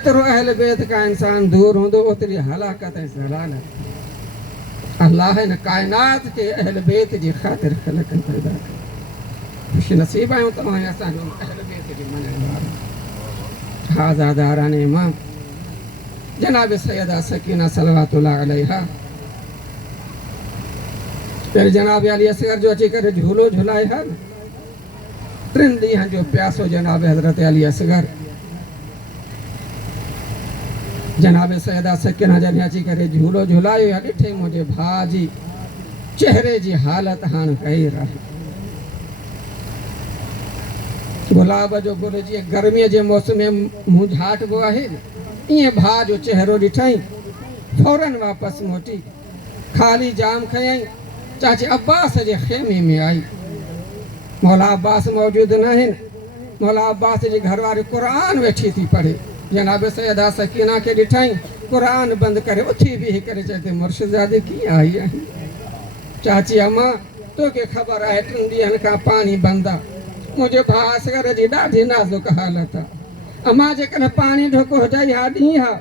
जेतिरो अहल बैत का इंसान दूर हूंदो ओतिरी हलाकत ऐं ज़लालत। अल्लाह हिन काइनात खे अहल बैत जी ख़ातिर ख़लक़नि पैदा कयो। खुश नसीब आहियूं तव्हां असांजो अहल बैत खे मञण वारा। हाज़ा दारान इमाम जनाब सैयदा सकीना सलवातुल्लाह अलैहा फिर जनाब अली असगर जो अची करे झूलो झुलाए हा न 3 ॾींहं जो प्यासो जनाब हज़रत अली असगर जनाब सैयदा सकीना जॾहिं अची करे झूलो झुलायो या ॾिठे मुंहिंजे भाउ जी चेहरे जी हालत हाणे गैर आहे। गुलाब जो गुल जीअं गर्मीअ जे मौसम में मुंझाइबो आहे न ईअं भाउ जो चेहरो ॾिठई फौरन वापसि मोटी खाली जाम खयई चाचे अब्बास जे खेमे में आई। मौला अब्बास मौजूद न आहिनि। मौला अब्बास जी घरवारी क़ुरान वेठी थी पढ़े। जनाब सैयदा सकीना के ॾिठई क़ुरान बंदि करे उथी बीही करे चए थी मुर्शिदादी कीअं आई आहे? चाची अम्मा तोखे ख़बर आहे 3 ॾींहंनि खां पाणी बंदि आहे। मुंहिंजे भाउ असगर जी ॾाढी नाज़ुक हालत आहे। अम्मा जेकॾहिं पाणी ढुक हुजई हा ॾींहुं हा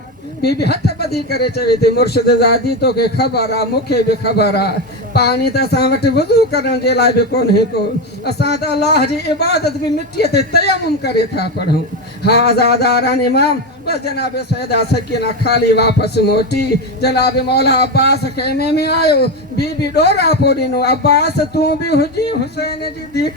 बीबी हथ ॿधी करे चवे थी मुर्शिदादी तोखे ख़बर आहे मूंखे बि ख़बर आहे पाणी त असां वटि वुज़ू करण जे लाइ बि कोन्हे को। असां त अलाह जी इबादत बि मिटीअ ते तयम्मुम करे था पढ़ूं। हा आज़ादारान इमाम बस जनाब सैयदा सकीना खाली वापसि मोटी। जनाब मौला अब्बास खेमे में आयो। बीबी ॾोरा पोइ ॾिनो अब्बास तूं बि हुजी हुसैन जी धीउ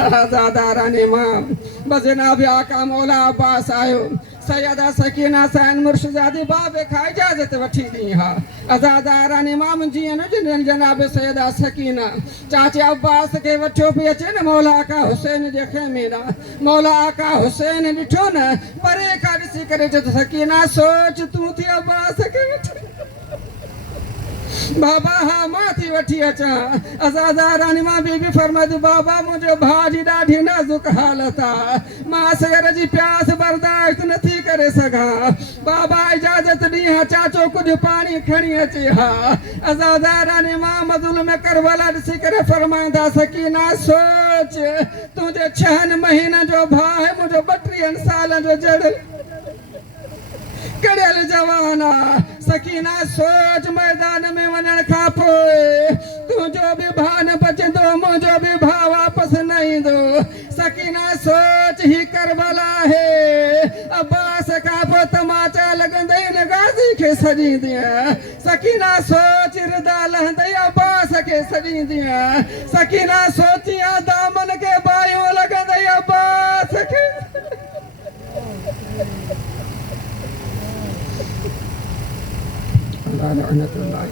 आज़ादारान इमाम बस जनाब आका मौला अब्बास आयो। सैयदा सकीना सैन मुर्शिदादी बाबे खां इजाज़त वठी ॾी हा। आज़ादारान इमाम जीअं न ॼणनि जनाब सैयदा सकीना चाचे अब्बास खे वठियो पई अचे न मौला आका हुसैन जे खेमे ॾांहुं। मौला आका हुसैन ॾिठो न परे खां ॾिसी करे चयो सकीना सोच तूं थी अब्बास खे वठी बाबा हा मां थी वठी अचां। आज़ादारान इमाम बीबी फरमाई बाबा मुंहिंजो भाउ जी ॾाढी नाज़ुक हालत आहे मां असगर जी प्यास बर्दाश्त नथी करे सघां। बाबा इजाज़त ॾी हा चाचो कुझु पाणी खणी अचे हा। आज़ादारान इमाम ज़ुल्म करबला ॾिसी करे फरमाईंदा सकीना सोच तुंहिंजे 6 महीननि जो भाउ आहे मुंहिंजो 32 सालनि जो जड़ कड़ियल जवान आहे। सकीना सोच मैदान में वञण खां पोइ तुंहिंजो बि भाउ न बचंदो मुंहिंजो बि भाउ वापसि न ईंदो। सकीना सोच ही करबला आहे। अब्बास खां पोइ तमाचा लॻंदई न गाज़ी खे सॼींदीअ। सकीना सोच रिदा लहंदई अब्बास खे सॼींदीअ। सकीना सोचियां दामन खे बायूं लॻंदई अब्बास खे लानतुल्लाह